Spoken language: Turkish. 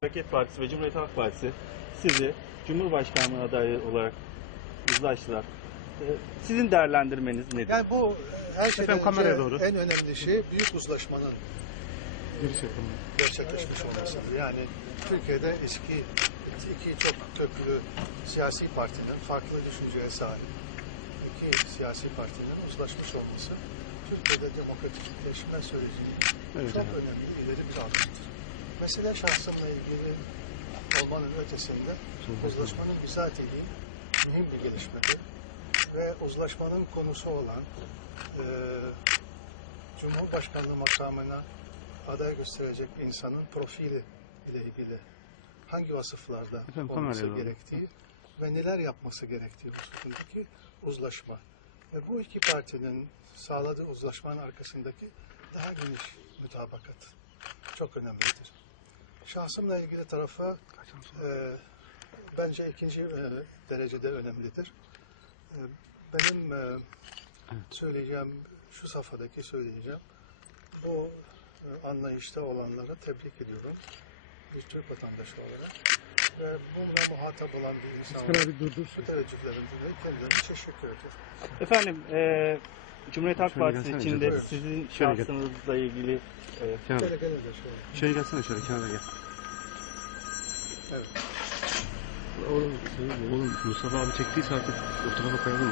Hareket Partisi ve Cumhuriyet Halk Partisi sizi Cumhurbaşkanlığı adayı olarak uzlaştılar. Ee, Sizin değerlendirmeniz nedir? Yani bu her şeyden kameraya önce doğru. en önemli şey büyük uzlaşmanın gerçekleşmiş olmasıdır. Yani Türkiye'de eski iki çok köklü siyasi partinin farklı düşünceye sahip iki siyasi partinin uzlaşmış olması Türkiye'de demokratikleşme sürecinin Evet, çok önemli ileri bir adımdır. Mesele şahsımla ilgili olmanın ötesinde uzlaşmanın bizatihi mühim bir gelişmedir. Ve uzlaşmanın konusu olan e, Cumhurbaşkanlığı makamına aday gösterecek insanın profili ile ilgili hangi vasıflarda Efendim, olması gerektiği ve neler yapması gerektiği hususundaki uzlaşma. Ve bu iki partinin sağladığı uzlaşmanın arkasındaki daha geniş mütabakat çok önemlidir. Şahsımla ilgili tarafa e, bence ikinci e, derecede önemlidir. E, benim e, söyleyeceğim, şu safhadaki söyleyeceğim, bu e, anlayışta olanlara tebrik ediyorum. Bir Türk vatandaşı olarak. Ve bununla muhatap olan bir insan olarak bu teveccühlerinde de kendilerine teşekkür ediyorum. Efendim, e, Cumhuriyet Halk Şöyle Partisi gelsene içinde canım. sizin Şöyle gel. şahsınızla ilgili e, Kenan, gele de şöyle. şey gelsene şöyle kenara gel. Evet. Oğlum, oğlum Mustafa abi çektiyse artık o tarafa koyalım.